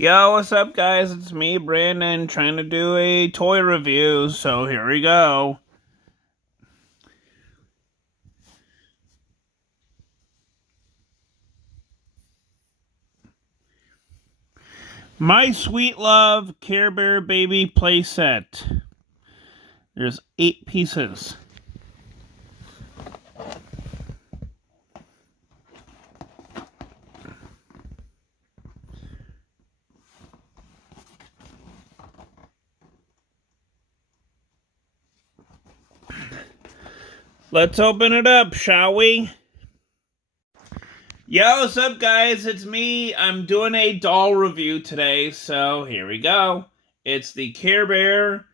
Yo, what's up, guys? It's me, Brandon, trying to do a toy review, so here we go. My Sweet Love Care Bear Baby playset. There's 8 pieces. Let's open it up, shall we? Yo, what's up, guys? It's me. I'm doing a doll review today, so here we go. It's the Care Bear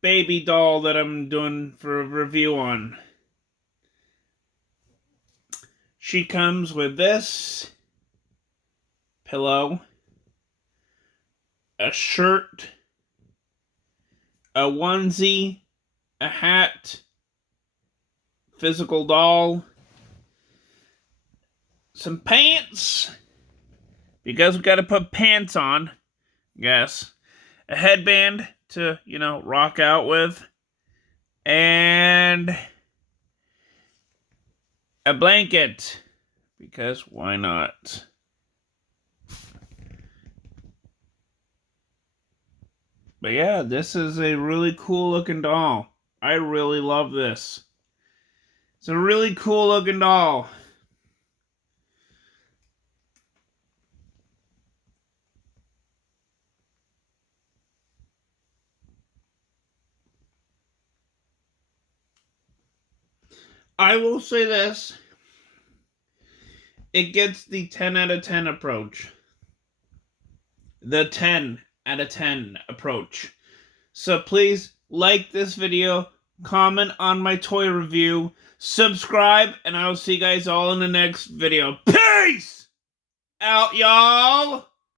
baby doll that I'm doing for a review on. She comes with this pillow, a shirt, a onesie, a hat, physical doll, some pants, because we gotta put pants on, yes, a headband to, rock out with, and a blanket, because why not? But yeah, this is a really cool looking doll. I really love this. It's a really cool looking doll. I will say this. It gets the 10 out of 10 approach. The 10 out of 10 approach. So please like this video, comment on my toy review, subscribe, and I will see you guys all in the next video. Peace out, y'all!